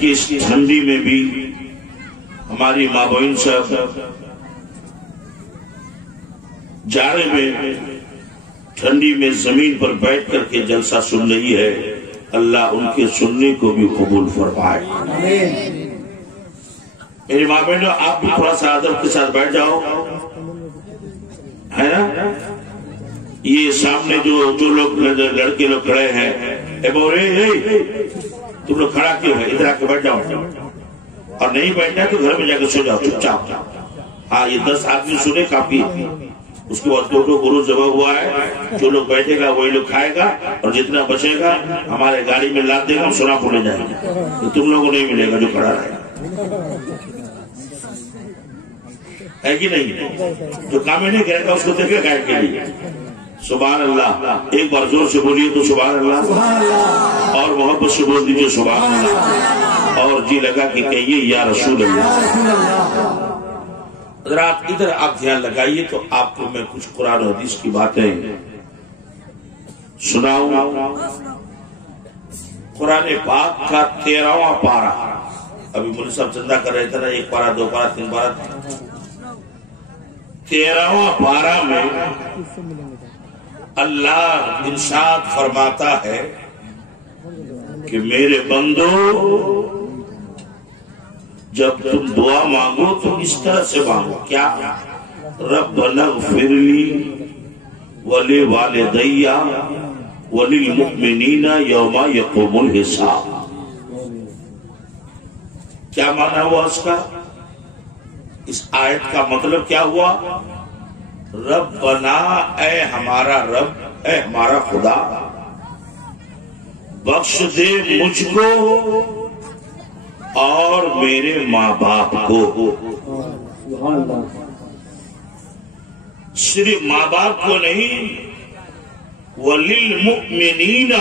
کہ اس ٹھنڈی میں بھی ہماری ماں بہن صاحب جاڑے میں ٹھنڈی میں زمین پر بیٹھ کر کے جلسہ سن رہی ہے، اللہ ان کے سننے کو بھی قبول فرمائے۔ میری ماں بہنوں، آپ بھی تھوڑا سا ادب کے ساتھ بیٹھ جاؤ، ہے نا؟ یہ سامنے جو لوگ لڑکے لوگ کھڑے ہیں، تم لوگ کھڑا کیوں ہے؟ ادھر آ کے بیٹھ جاؤ، اور نہیں بیٹھنا تو گھر میں جا کے سو جاؤ چپ چاپ۔ ہاں، یہ 10 آدمی سنے کافی ہے۔ اس کے بعد 2 گروہ جمع ہوا ہے، جو لوگ بیٹھے گا وہی لوگ کھائے گا، اور جتنا بچے گا ہمارے گاڑی میں لاد دے گا، ہم سنا پھولے جائیں گے، تو تم لوگوں کو نہیں ملے گا جو کھڑا رہے گا، ہے کہ نہیں؟ جو کام نہیں کرے گا اس کو دیکھے گائے کے لیے۔ سبحان اللہ، ایک بار زور سے بولیے تو سبحان اللہ، اور محبت سے بول دیجیے سبحان اللہ، اور جی لگا کہ کہیے یا رسول اللہ۔ حضرات ادھر آپ دھیان لگائیے تو آپ کو میں کچھ قرآن و حدیث کی باتیں سناؤں۔ قرآن پاک کا 13واں پارہ، ابھی مولوی صاحب چندہ کر رہے تھے نا، 1 پارہ 2 پارہ 3 پارہ، 13واں پارہ میں اللہ ارشاد فرماتا ہے کہ میرے بندو، جب تم دعا مانگو تو اس طرح سے مانگو، کیا؟ ربنا اغفر لی ولوالدی وللمؤمنین یوم یقوم الحساب۔ کیا معنی ہوا اس کا؟ اس آیت کا مطلب کیا ہوا؟ ربنا، اے ہمارا رب، اے ہمارا خدا، بخش دے مجھ کو اور میرے ماں باپ کو۔ صرف ماں باپ کو نہیں، وللمؤمنین،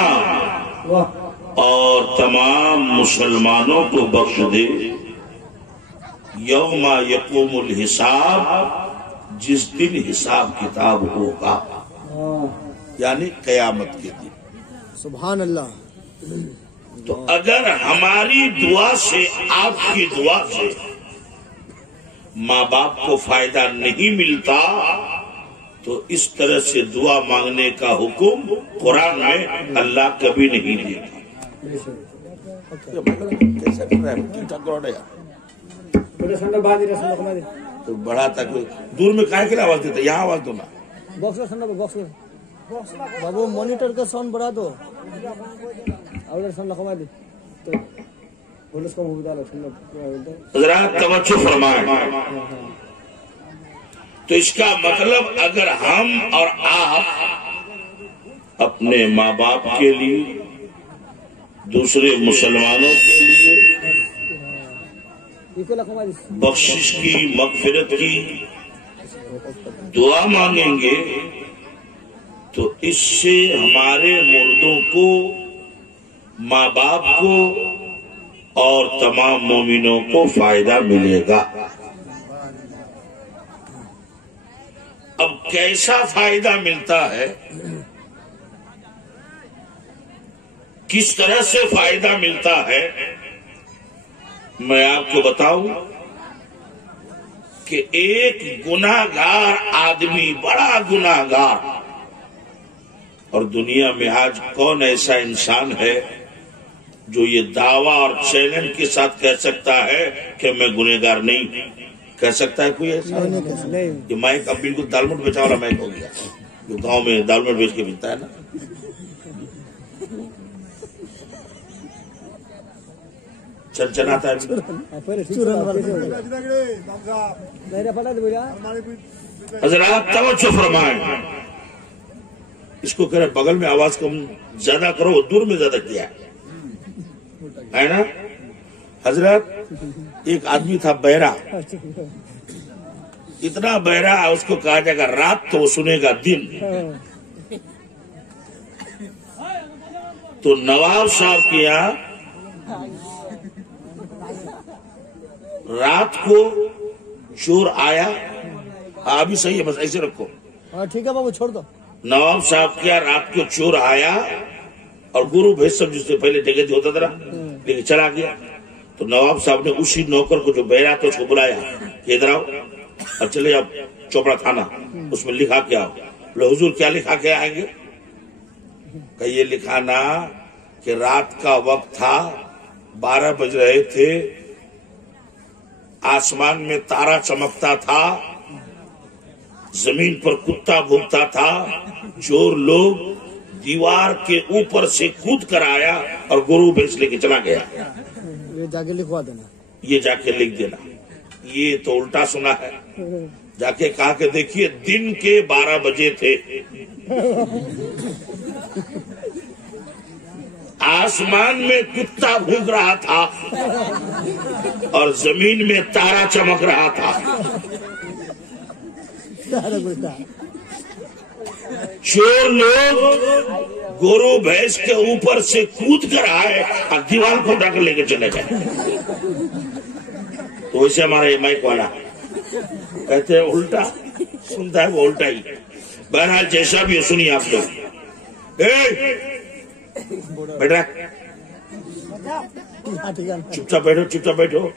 اور تمام مسلمانوں کو بخش دے، یوم یقوم الحساب، جس دن حساب کتاب ہوگا، یعنی قیامت کے دن۔ سبحان اللہ۔ تو اگر ہماری دعا سے، آپ کی دعا سے ماں باپ کو فائدہ نہیں ملتا تو اس طرح سے دعا مانگنے کا حکم قرآن میں اللہ کبھی نہیں دیتا۔ تو بڑا تک دور میں کائے کے لیے آواز دیتا، یہاں آواز دو نا، بابو مانیٹر کا ساؤنڈ بڑھا دو۔ حضرات توجہ فرمائیں، تو اس کا مطلب اگر ہم اور آپ اپنے ماں باپ کے لیے، دوسرے مسلمانوں کے لیے بخشش کی، مغفرت کی دعا مانگیں گے تو اس سے ہمارے مردوں کو، ماں باپ کو اور تمام مومنوں کو فائدہ ملے گا۔ اب کیسا فائدہ ملتا ہے، کس طرح سے فائدہ ملتا ہے، میں آپ کو بتاؤں کہ ایک گناہگار آدمی، بڑا گناہگار، اور دنیا میں آج کون ایسا انسان ہے جو یہ دعویٰ اور چیلنج کے ساتھ کہہ سکتا ہے کہ میں گنہگار نہیں؟ کہہ سکتا ہے کوئی ایسا؟ یہ مائک اب بالکل دال موٹ بیچا والا مائک ہو گیا، جو گاؤں میں دال موٹ بیچ کے ملتا ہے نا، چنچناتا ہے۔ حضرات توجہ فرمائیں، اس کو کہہ رہے بغل میں آواز کم زیادہ کرو، دور میں زیادہ کیا ہے نا؟ حضرت ایک آدمی تھا بہرا، اتنا بہرا اس کو کہا جائے گا رات تو وہ سنے گا دن۔ تو نواب صاحب کے یہاں رات کو چور آیا، ابھی صحیح ہے، بس ایسے رکھو، ٹھیک ہے بابو چھوڑ دو۔ نواب صاحب کیا رات کو چور آیا اور گرو بھیج سب جس سے پہلے ڈکیتی ہوتا تھا لیکن چلا گیا، تو نواب صاحب نے اسی نوکر کو جو بہرا تھا اس کو بلایا کہ ادھر آؤ اور چلے جاؤ چوپڑا تھانہ، اس میں لکھا کے آؤ۔ لو حضور کیا لکھا کے آئیں گے؟ کہ یہ لکھانا کہ رات کا وقت تھا، 12 بج رہے تھے، آسمان میں تارا چمکتا تھا، زمین پر کتا بھونکتا تھا، چور لوگ دیوار کے اوپر سے کود کر آیا اور گرو بھینس لے کے چلا گیا۔ یہ جا کے لکھوا دینا، یہ جا کے لکھ دینا۔ یہ تو الٹا سنا ہے، جا کے کہا کہ دیکھیے دن کے 12 بجے تھے، آسمان میں کتا بھونک رہا تھا اور زمین میں تارا چمک رہا تھا۔ چور لوگ گورو بھینس کے اوپر سے کود کر آئے اور دیوار کو اٹھا کر لے کے چلے گئے۔ تو اسے ہمارا یہ مائک والا کہتے ہیں الٹا سنتا ہے، وہ الٹا ہی۔ بہرحال جیسا بھی سنیے آپ لوگ، بیٹا چپ چاپ بیٹھو، چپ چاپ بیٹھو۔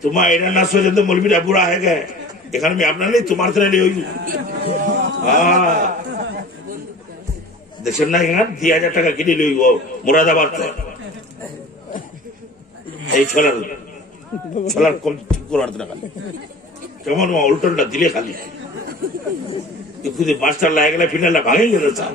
تمہارا نہ سوچے تو مولوی برا ہے گئے এখানে আমি আপনার নেই তোমার তো নেই দেখছেন না, এখানে 2000 টাকা কিনে লই মুরাদাবাদ এই ছলার কম ঠিক করে আনতে না খালি কেমন উল্টোটা দিলে খালি খুদে মাস্টার লাগে গেলে ফিনালটা ভাঙে গেলে চাল।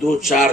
2-4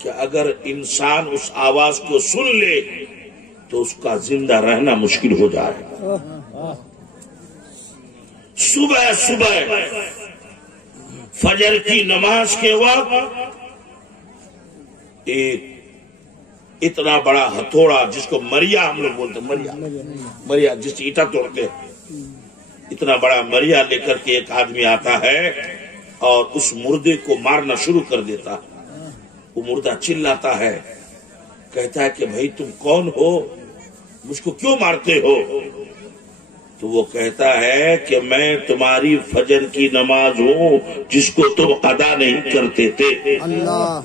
کہ اگر انسان اس آواز کو سن لے تو اس کا زندہ رہنا مشکل ہو جائے. صبح صبح فجر کی نماز کے وقت ایک اتنا بڑا ہتھوڑا، جس کو مریا ہم لوگ بولتے ہیں، مریا جس سے اینٹا توڑتے ہیں، اتنا بڑا مریا لے کر کے ایک آدمی آتا ہے اور اس مردے کو مارنا شروع کر دیتا. وہ مردہ چلاتا ہے، کہتا ہے کہ بھائی تم کون ہو، مجھ کو کیوں مارتے ہو؟ تو وہ کہتا ہے کہ میں تمہاری فجر کی نماز ہوں جس کو تم ادا نہیں کرتے تھے. اللہ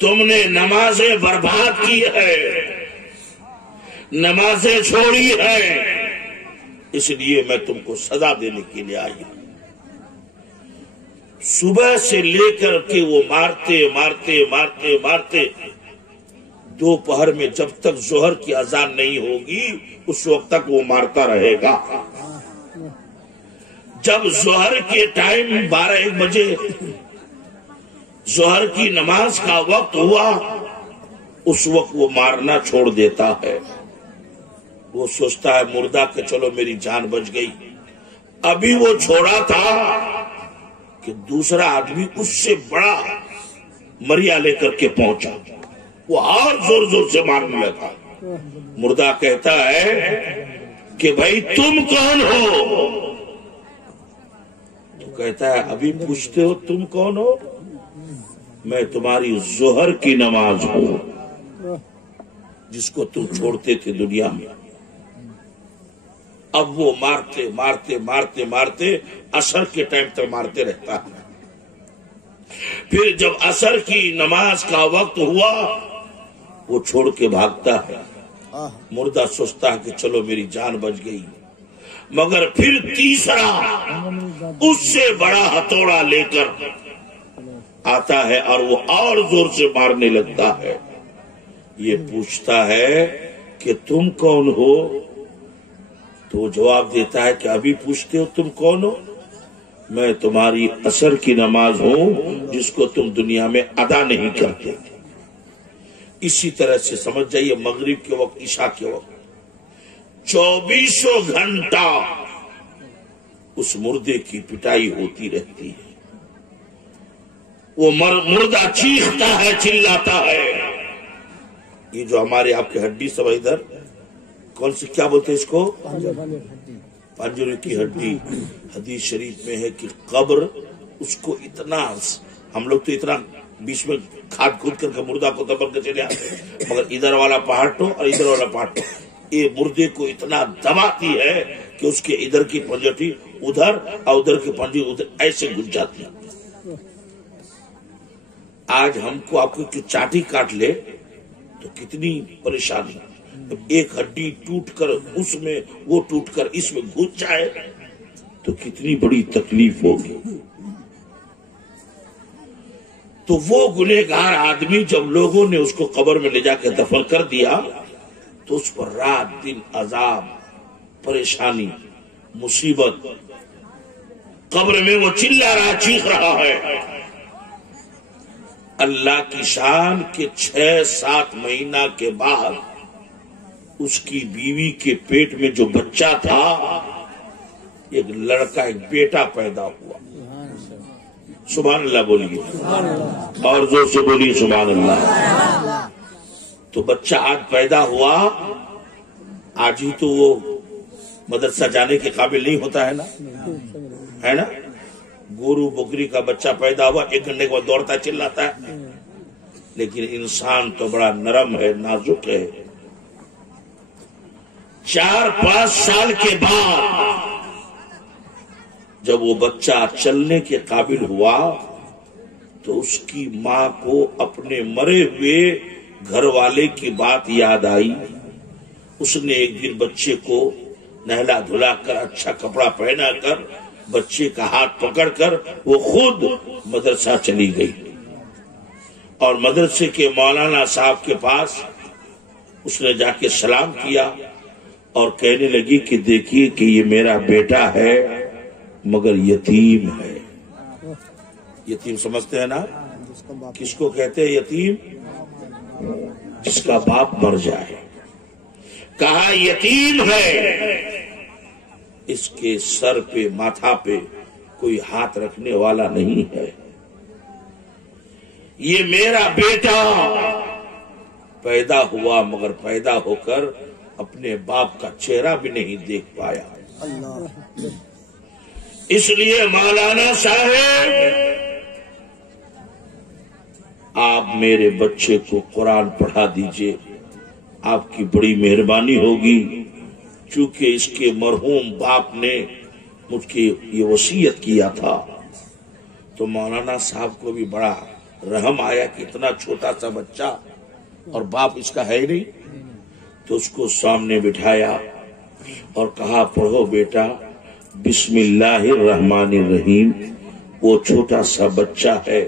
تم نے نمازیں برباد کی ہے، نمازیں چھوڑی ہے، اس لیے میں تم کو سزا دینے کے لیے آئی ہوں. صبح سے لے کر کے وہ مارتے مارتے مارتے مارتے دوپہر میں جب تک ظہر کی اذان نہیں ہوگی اس وقت تک وہ مارتا رہے گا. جب ظہر کے ٹائم 12-1 بجے ظہر کی نماز کا وقت ہوا، اس وقت وہ مارنا چھوڑ دیتا ہے. وہ سوچتا ہے مردہ کہ چلو میری جان بچ گئی. ابھی وہ چھوڑا تھا کہ دوسرا آدمی اس سے بڑا مریا لے کر کے پہنچا. وہ اور زور زور سے مارنے لگا. مردہ کہتا ہے کہ بھائی تم کون ہو؟ تو کہتا ہے ابھی پوچھتے ہو تم کون ہو؟ میں تمہاری ظہر کی نماز ہوں جس کو تم چھوڑتے تھے دنیا میں. اب وہ مارتے مارتے مارتے مارتے عصر کے ٹائم تک مارتے رہتا ہے. پھر جب عصر کی نماز کا وقت ہوا وہ چھوڑ کے بھاگتا ہے. مردہ سوچتا ہے کہ چلو میری جان بچ گئی. مگر پھر تیسرا اس سے بڑا ہتھوڑا لے کر آتا ہے اور وہ اور زور سے مارنے لگتا ہے. یہ پوچھتا ہے کہ تم کون ہو؟ تو جواب دیتا ہے کہ ابھی پوچھتے ہو تم کون ہو؟ میں تمہاری عصر کی نماز ہوں جس کو تم دنیا میں ادا نہیں کرتے. اسی طرح سے سمجھ جائیے مغرب کے وقت، عشاء کے وقت 24 گھنٹہ اس مردے کی پٹائی ہوتی رہتی ہے. وہ مردہ چیختا ہے، چلاتا ہے. یہ جو ہمارے آپ کے ہڈی سب ادھر کون سی کیا بولتے ہیں اس کو؟ پنجرے کی ہڈی. حدیث شریف میں ہے کہ قبر اس کو اتنا، ہم لوگ تو اتنا بیچ میں کھاد کھود کر کے مردہ کو دبل کے چلے آتے ہیں، مگر ادھر والا پہاڑ اور ادھر والا پہاڑ یہ مردے کو اتنا دباتی ہے کہ اس کے ادھر کی پنجٹی ادھر اور ادھر کی پنجٹی ادھر ایسے گھس جاتی ہے. آج ہم کو آپ کو چاٹی کاٹ لے تو کتنی پریشانی. ایک ہڈی ٹوٹ کر اس میں، وہ ٹوٹ کر اس میں گھس جائے تو کتنی بڑی تکلیف ہوگی. تو وہ گنہگار آدمی جب لوگوں نے اس کو قبر میں لے جا کے دفن کر دیا تو اس پر رات دن عذاب، پریشانی، مصیبت. قبر میں وہ چلا رہا، چیخ رہا ہے. اللہ کی شان کے 6-7 مہینہ کے بعد اس کی بیوی کے پیٹ میں جو بچہ تھا، ایک لڑکا، ایک بیٹا پیدا ہوا. سبحان اللہ بولیے، اور زور سے بولیے سبحان اللہ. تو بچہ آج پیدا ہوا. آج ہی تو وہ مدرسہ جانے کے قابل نہیں ہوتا ہے نا، ہے نا. گورو بکری کا بچہ پیدا ہوا، 1 گھنٹے کے بعد دوڑتا چلاتا ہے. لیکن انسان تو بڑا نرم ہے، نازک ہے. 4-5 سال کے بعد جب وہ بچہ چلنے کے قابل ہوا تو اس کی ماں کو اپنے مرے ہوئے گھر والے کی بات یاد آئی. اس نے ایک دن بچے کو نہلا دھلا کر، اچھا کپڑا پہنا کر، بچے کا ہاتھ پکڑ کر وہ خود مدرسہ چلی گئی. اور مدرسے کے مولانا صاحب کے پاس اس نے جا کے سلام کیا اور کہنے لگی کہ دیکھیے کہ یہ میرا بیٹا ہے مگر یتیم ہے. یتیم سمجھتے ہیں نا؟ جس کا باپ کس کو کہتے ہیں یتیم؟ جس کا باپ مر جائے. کہا یتیم ہے، اس کے سر پہ ماتھا پہ کوئی ہاتھ رکھنے والا نہیں ہے. یہ میرا بیٹا پیدا ہوا مگر پیدا ہو کر اپنے باپ کا چہرہ بھی نہیں دیکھ پایا. اللہ اس لیے مولانا صاحب آپ میرے بچے کو قرآن پڑھا دیجئے، آپ کی بڑی مہربانی ہوگی. چونکہ اس کے مرحوم باپ نے مجھ کی یہ وصیت کیا تھا تو مولانا صاحب کو بھی بڑا رحم آیا کہ اتنا چھوٹا سا بچہ اور باپ اس کا ہے نہیں. تو اس کو سامنے بٹھایا اور کہا پڑھو بیٹا بسم اللہ الرحمن الرحیم. وہ چھوٹا سا بچہ ہے،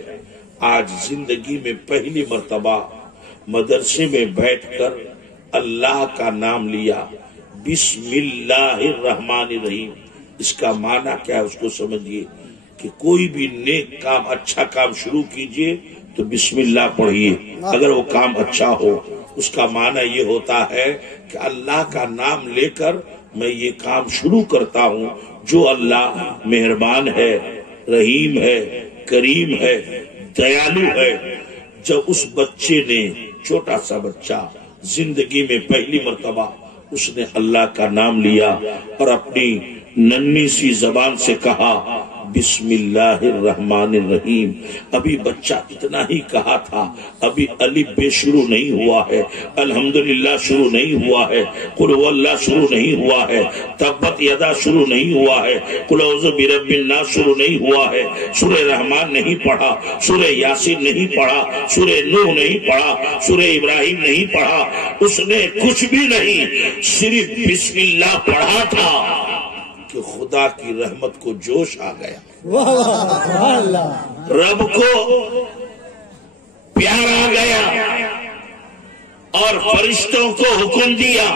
آج زندگی میں پہلی مرتبہ مدرسے میں بیٹھ کر اللہ کا نام لیا، بسم اللہ الرحمن الرحیم. اس کا معنی کیا ہے اس کو سمجھیے کہ کوئی بھی نیک کام اچھا کام شروع کیجئے تو بسم اللہ پڑھیے. اگر وہ کام اچھا ہو اس کا معنی یہ ہوتا ہے کہ اللہ کا نام لے کر میں یہ کام شروع کرتا ہوں. جو اللہ مہربان ہے، رحیم ہے، کریم ہے، دیالو ہے. جب اس بچے نے، چھوٹا سا بچہ زندگی میں پہلی مرتبہ اس نے اللہ کا نام لیا اور اپنی ننھی سی زبان سے کہا بسم اللہ الرحمن الرحیم. ابھی بچہ اتنا ہی کہا تھا، ابھی الف بے شروع نہیں ہوا ہے، الحمدللہ شروع نہیں ہوا ہے، قل هو اللہ شروع نہیں ہوا ہے، تبت یدا شروع نہیں ہوا ہے، قل اعوذ برب الناس شروع نہیں ہوا ہے، سورہ رحمان نہیں پڑھا، سورہ یاسین نہیں پڑھا، سورہ نوح نہیں پڑھا، سورہ ابراہیم نہیں پڑھا. اس نے کچھ بھی نہیں، صرف بسم اللہ پڑھا تھا کہ خدا کی رحمت کو جوش آ گیا، رب کو پیار آ گیا اور فرشتوں کو حکم دیا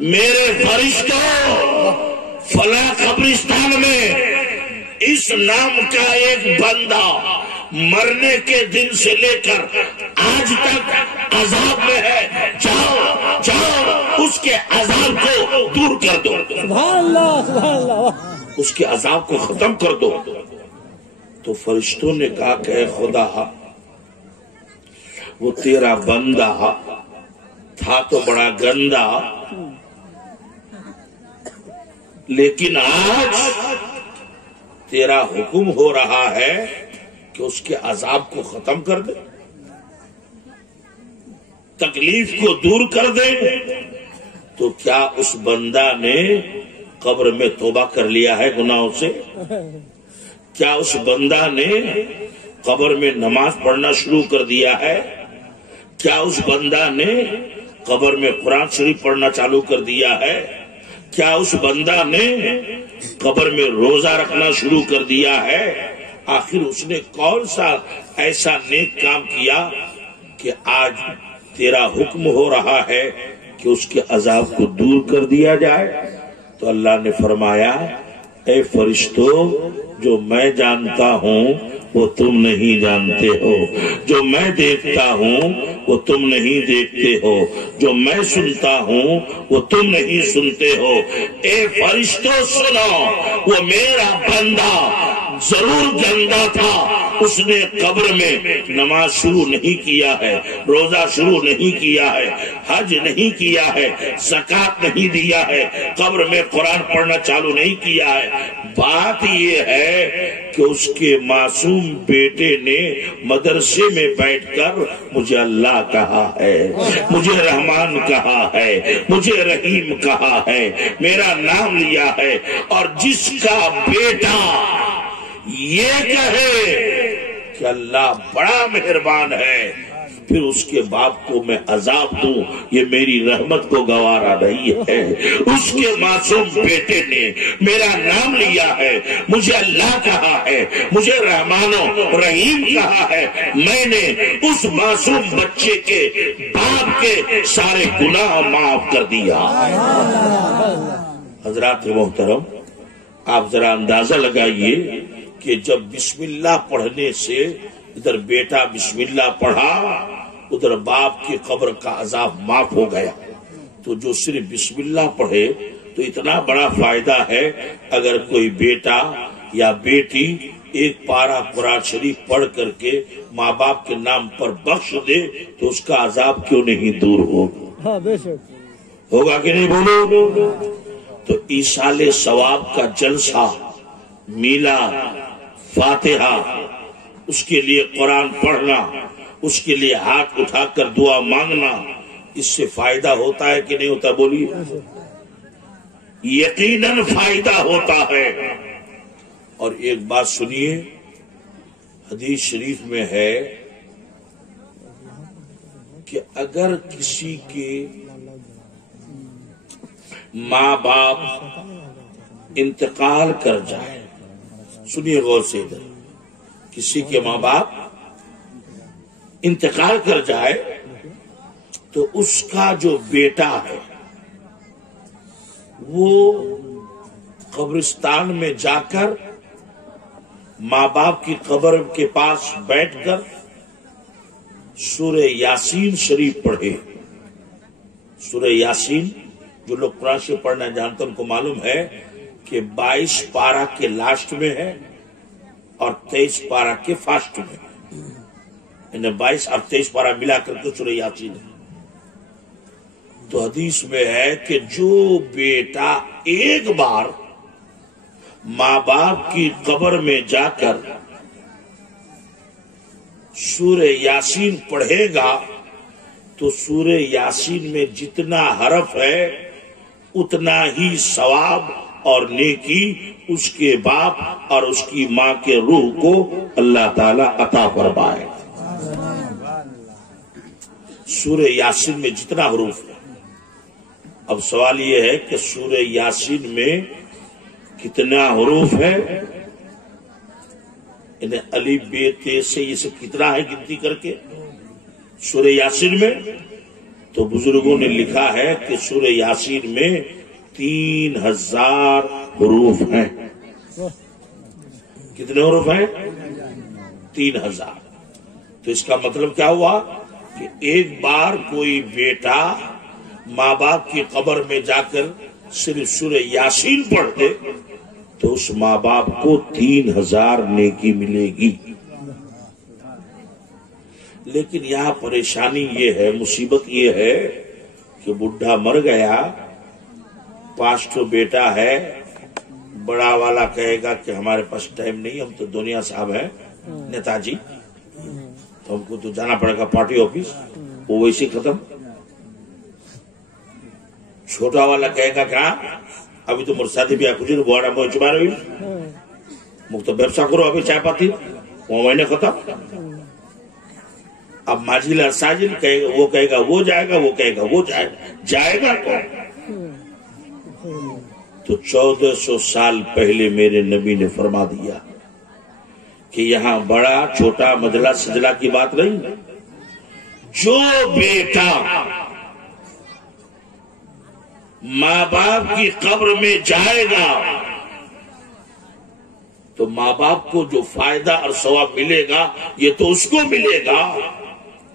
میرے فرشتوں فلاں قبرستان میں اس نام کا ایک بندہ مرنے کے دن سے لے کر آج تک عذاب میں ہے، جاؤ جاؤ اس کے عذاب کو دور کر دو، سبحان اللہ سبحان اللہ، اس کے عذاب کو ختم کر دو. تو فرشتوں نے کہا کہ اے خدا وہ تیرا بندہ تھا تو بڑا گندا، لیکن آج تیرا حکم ہو رہا ہے کہ اس کے عذاب کو ختم کر دے، تکلیف کو دور کر دے. تو کیا اس بندہ نے قبر میں توبہ کر لیا ہے گناہوں سے؟ کیا اس بندہ نے قبر میں نماز پڑھنا شروع کر دیا ہے؟ کیا اس بندہ نے قبر میں قرآن شریف پڑھنا چالو کر دیا ہے؟ کیا اس بندہ نے قبر میں روزہ رکھنا شروع کر دیا ہے؟ آخر اس نے کون سا ایسا نیک کام کیا کہ آج تیرا حکم ہو رہا ہے کہ اس کے عذاب کو دور کر دیا جائے؟ تو اللہ نے فرمایا اے فرشتوں، جو میں جانتا ہوں وہ تم نہیں جانتے ہو، جو میں دیکھتا ہوں وہ تم نہیں دیکھتے ہو، جو میں سنتا ہوں وہ تم نہیں سنتے ہو. اے فرشتوں سنو، وہ میرا بندہ ضرور گندا تھا، اس نے قبر میں نماز شروع نہیں کیا ہے، روزہ شروع نہیں کیا ہے، حج نہیں کیا ہے، زکات نہیں دیا ہے، قبر میں قرآن پڑھنا چالو نہیں کیا ہے. بات یہ ہے کہ اس کے معصوم بیٹے نے مدرسے میں بیٹھ کر مجھے اللہ کہا ہے، مجھے رحمان کہا ہے، مجھے رحیم کہا ہے، میرا نام لیا ہے. اور جس کا بیٹا یہ کہے کہ اللہ بڑا مہربان ہے، پھر اس کے باپ کو میں عذاب دوں، یہ میری رحمت کو گوارا نہیں ہے. اس کے معصوم بیٹے نے میرا نام لیا ہے، مجھے اللہ کہا ہے، مجھے رحمان و رحیم کہا ہے. میں نے اس معصوم بچے کے باپ کے سارے گناہ معاف کر دیا. حضرات محترم، آپ ذرا اندازہ لگائیے کہ جب بسم اللہ پڑھنے سے ادھر بیٹا بسم اللہ پڑھا ادھر باپ کی قبر کا عذاب معاف ہو گیا. تو جو صرف بسم اللہ پڑھے تو اتنا بڑا فائدہ ہے. اگر کوئی بیٹا یا بیٹی ایک پارہ قرآن شریف پڑھ کر کے ماں باپ کے نام پر بخش دے تو اس کا عذاب کیوں نہیں دور ہوگا؟ ہاں بے شک. ہوگا کہ نہیں بولو؟ تو ایصال ثواب کا جلسہ، میلاد، فاتحہ، اس کے لیے قرآن پڑھنا، اس کے لیے ہاتھ اٹھا کر دعا مانگنا، اس سے فائدہ ہوتا ہے کہ نہیں ہوتا؟ بولیے. یقیناً فائدہ ہوتا ہے. اور ایک بات سنیے، حدیث شریف میں ہے کہ اگر کسی کے ماں باپ انتقال کر جائے، سنیے غور سے ادھر، کسی کے ماں باپ انتقال کر جائے تو اس کا جو بیٹا ہے وہ قبرستان میں جا کر ماں باپ کی قبر کے پاس بیٹھ کر سورہ یاسین شریف پڑھے. سورہ یاسین جو لوگ قرآن سے پڑھنا جانتے ان کو معلوم ہے کہ 22 پارہ کے لاسٹ میں ہے اور 23 پارہ کے فاسٹ میں ہے. یعنی 22 اور 23 پارہ ملا کر کے سورہ یاسین ہے. تو حدیث میں ہے کہ جو بیٹا ایک بار ماں باپ کی قبر میں جا کر سورہ یاسین پڑھے گا تو سورہ یاسین میں جتنا حرف ہے اتنا ہی ثواب اور نیکی اس کے باپ اور اس کی ماں کے روح کو اللہ تعالی عطا فرمائے. سورہ یاسین میں جتنا حروف ہے. اب سوال یہ ہے کہ سورہ یاسین میں کتنا حروف ہے؟ یعنی الف بے تے سے یہ سب کتنا ہے گنتی کر کے سورہ یاسین میں؟ تو بزرگوں نے لکھا ہے کہ سورہ یاسین میں 3000 حروف ہیں. کتنے حروف ہیں؟ 3000. تو اس کا مطلب کیا ہوا کہ ایک بار کوئی بیٹا ماں باپ کی قبر میں جا کر صرف سورہ یاسین پڑھ دے تو اس ماں باپ کو 3000 نیکی ملے گی. لیکن یہاں پریشانی یہ ہے، مصیبت یہ ہے کہ بڈھا مر گیا، 5 تو بیٹا ہے، بڑا والا کہے گا کہ ہمارے پاس ٹائم نہیں، ہم تو دنیا صاحب ہیں نیتا جی، تو ہم کو تو جانا پڑے گا پارٹی آفس، وہ ویسے ختم. چھوٹا والا کہے گا کیا ابھی تو مرسادی بھی کچھ بوڑھا موہ چبا رہی مکت ব্যবসা کرو ابھی چائے پاتی وہ مہینے ختم. اب ماجل اور ساجل کہے گا، وہ کہے گا وہ جائے گا، وہ کہے گا وہ جائے گا تو 1400 سال پہلے میرے نبی نے فرما دیا کہ یہاں بڑا چھوٹا مجلا سجلا کی بات نہیں. جو بیٹا ماں باپ کی قبر میں جائے گا تو ماں باپ کو جو فائدہ اور ثواب ملے گا یہ تو اس کو ملے گا.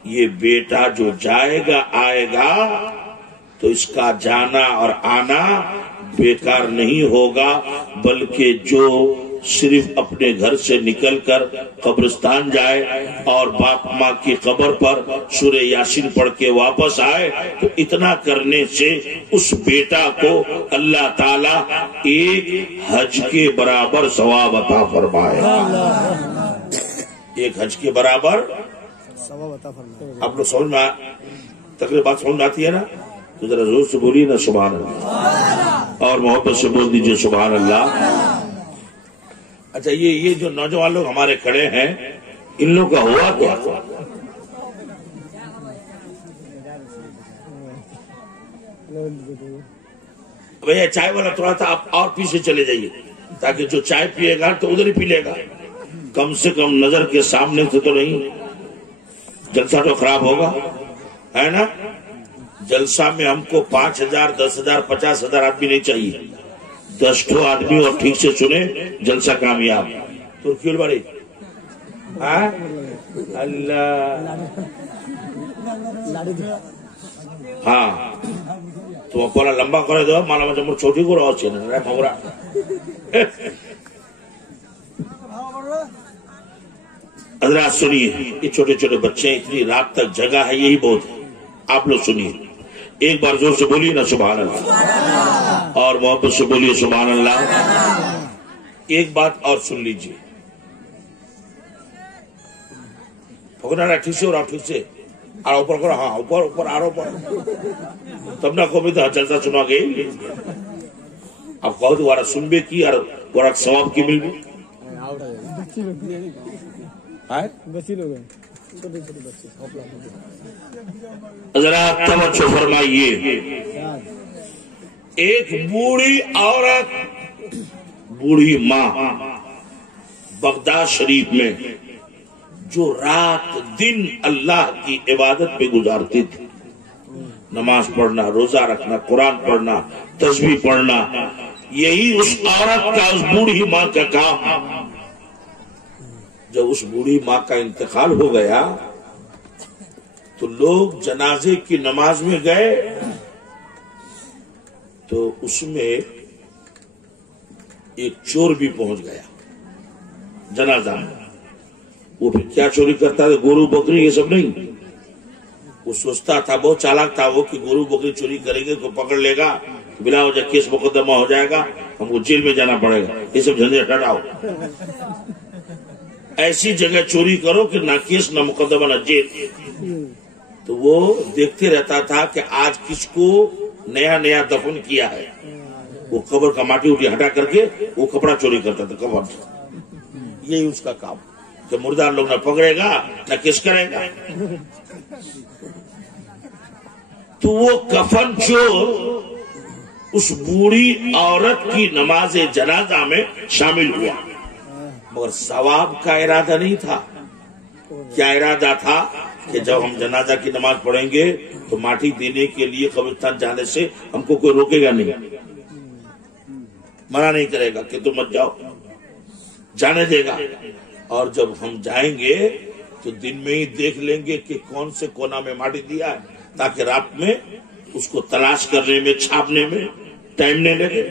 یہ بیٹا جو جائے گا آئے گا تو اس کا جانا اور آنا بیکار نہیں ہوگا، بلکہ جو صرف اپنے گھر سے نکل کر قبرستان جائے اور باپ ماں کی قبر پر سورہ یاسین پڑھ کے واپس آئے تو اتنا کرنے سے اس بیٹا کو اللہ تعالی ایک حج کے برابر ثواب عطا فرمائے. ایک حج کے برابر ثواب عطا فرمائے. آپ لوگ سمجھ میں تقریبا بات سمجھ میں آتی ہے نا؟ تو ذرا زور سے بولیے نا سبحان اللہ، اور محبت سے بول دیجئے سبحان اللہ. اچھا یہ جو نوجوان لوگ ہمارے کھڑے ہیں ان لوگوں کا ہوا کیا؟ بھیا چائے والا تھوڑا تھا، آپ اور پیچھے چلے جائیے تاکہ جو چائے پیے گا تو ادھر ہی پی لے گا، کم سے کم نظر کے سامنے سے تو نہیں. جلسہ تو خراب ہوگا ہے نا. جلسہ میں ہم کو 5000 10,000 50,000 آدمی نہیں چاہیے، 10 آدمی اور ٹھیک سے سنے جلسہ کامیاب. ترکی بڑی اللہ ہاں تم اپنا لمبا کرے دو مالا مجھے مجھے چھوٹی کو رہو چینے رہے مغرا حضرات سنیے یہ چھوٹے چھوٹے بچے ہیں اتنی رات تک جگہ ہے یہی بہت ہے آپ لوگ سنیے ایک بار زور سے بولیے نا سبحان اللہ اور محبت سے بولیے سبحان اللہ ایک بات اور سن لیجیے پکڑنا رہا ٹھیک سے اور آپ ٹھیک سے اور اوپر کرو ہاں اوپر اوپر آر اوپر تب نہ کو بھی تو چلتا سنا گئی اب کہو تو وارا سن بے کی اور وارا ثواب کی مل بھی حضرات توجہ فرمائیے ایک بوڑھی عورت بوڑھی ماں بغداد شریف میں جو رات دن اللہ کی عبادت پہ گزارتی تھی نماز پڑھنا روزہ رکھنا قرآن پڑھنا تسبیح پڑھنا یہی اس عورت کا اس بوڑھی ماں کا کام جب اس بوڑھی ماں کا انتقال ہو گیا تو لوگ جنازے کی نماز میں گئے تو اس میں ایک چور بھی پہنچ گیا جنازہ میں وہ پھر کیا چوری کرتا تھا گورو بکری یہ سب نہیں وہ سوچتا تھا بہت چالاک تھا وہ کہ گورو بکری چوری کریں گے کو پکڑ لے گا بلا ہو جائے کیس مقدمہ ہو جائے گا ہم کو جیل میں جانا پڑے گا یہ سب جھنجھٹ ہٹاؤ ایسی جگہ چوری کرو کہ نہ کیس نہ مقدمہ نہ جیل تو وہ دیکھتے رہتا تھا کہ آج کس کو نیا نیا دفن کیا ہے وہ قبر کا ماٹی اٹھی ہٹا کر کے وہ کپڑا چوری کرتا تھا قبر سے یہی اس کا کام کہ مردار لوگ نہ پکڑے گا نہ کس کرے گا تو وہ کفن چور اس بوڑھی عورت کی نماز جنازہ میں شامل ہوا مگر ثواب کا ارادہ نہیں تھا کیا ارادہ تھا کہ جب ہم جنازہ کی نماز پڑھیں گے تو ماٹی دینے کے لیے قبرستان جانے سے ہم کو کوئی روکے گا نہیں منع نہیں کرے گا کہ تم مت جاؤ جانے دے گا اور جب ہم جائیں گے تو دن میں ہی دیکھ لیں گے کہ کون سے کونا میں ماٹی دیا ہے تاکہ رات میں اس کو تلاش کرنے میں چھاپنے میں ٹائم نہیں لگے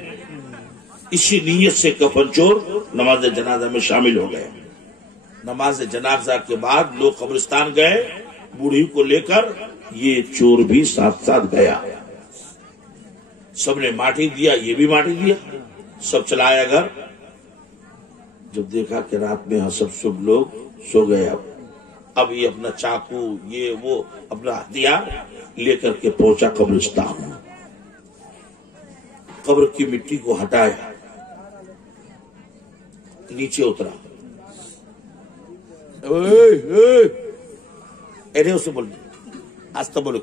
اسی نیت سے کفن چور نماز جنازہ میں شامل ہو گئے نماز جنازہ کے بعد لوگ قبرستان گئے بوڑھی کو لے کر یہ چور بھی ساتھ ساتھ گیا سب نے ماٹی دیا یہ بھی ماٹی دیا سب چلایا گھر جب دیکھا کہ رات میں سب لوگ سو گئے اب یہ اپنا چاقو یہ وہ اپنا ہتھیار لے کر کے پہنچا قبرستان قبر کی مٹی کو ہٹایا نیچے اترا اسے بول آستہ بولو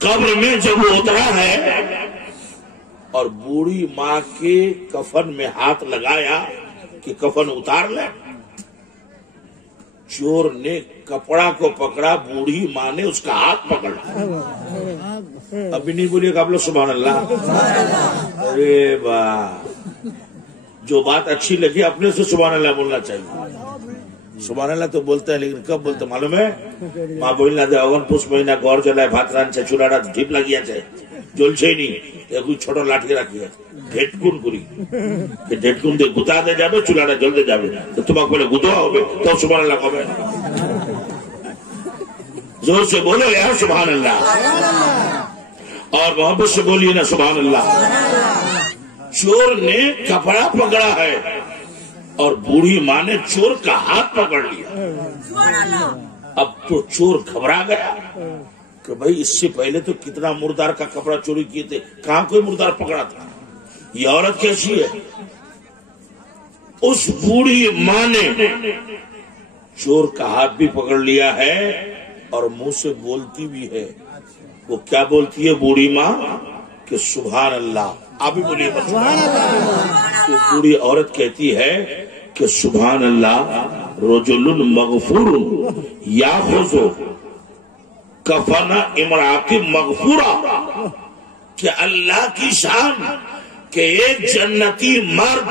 قبر میں جب وہ اترا ہے اور بوڑھی ماں کے کفن میں ہاتھ لگایا کہ کفن اتار لے چور نے کپڑا کو پکڑا بوڑھی ماں نے اس کا ہاتھ پکڑا ابھی نہیں بولیے آپ لوگ سبحان اللہ ارے با جو بات اچھی لگی اپنے سے سبحان اللہ بولنا چاہیے سبحان اللہ تو بولتا ہے لیکن کب بولتا معلوم ہے ماں بولنا دے اون پوس مہینہ گور جلائے بھات ران سے چوراڑا ڈھیپ لگیا چاہے جول سے ہی نہیں کوئی چھوٹا لاٹھی رکھی ہے ڈھیٹکن پوری کہ ڈھیٹکن دے گتا دے جاوے چوراڑا جل دے جاوے تو تمہیں پہلے گتوا ہوگے تو سبحان اللہ کہے زور سے بولو یار سبحان اللہ اور محبت سے بولیے نا سبحان اللہ چور نے کپڑا پکڑا ہے اور بوڑھی ماں نے چور کا ہاتھ پکڑ لیا اب تو چور گھبرا گیا کہ بھائی اس سے پہلے تو کتنا مردار کا کپڑا چوری کیے تھے کہاں کوئی مردار پکڑا تھا یہ عورت کیسی ہے اس بوڑھی ماں نے چور کا ہاتھ بھی پکڑ لیا ہے اور منہ سے بولتی بھی ہے وہ کیا بولتی ہے بوڑھی ماں کہ سبحان اللہ آپ بھی بولیے تو بوڑھی عورت کہتی ہے کہ سبحان اللہ رجل مغفور یاخذ کفن امرأۃ مغفورہ کہ اللہ کی شان کہ ایک جنتی مرد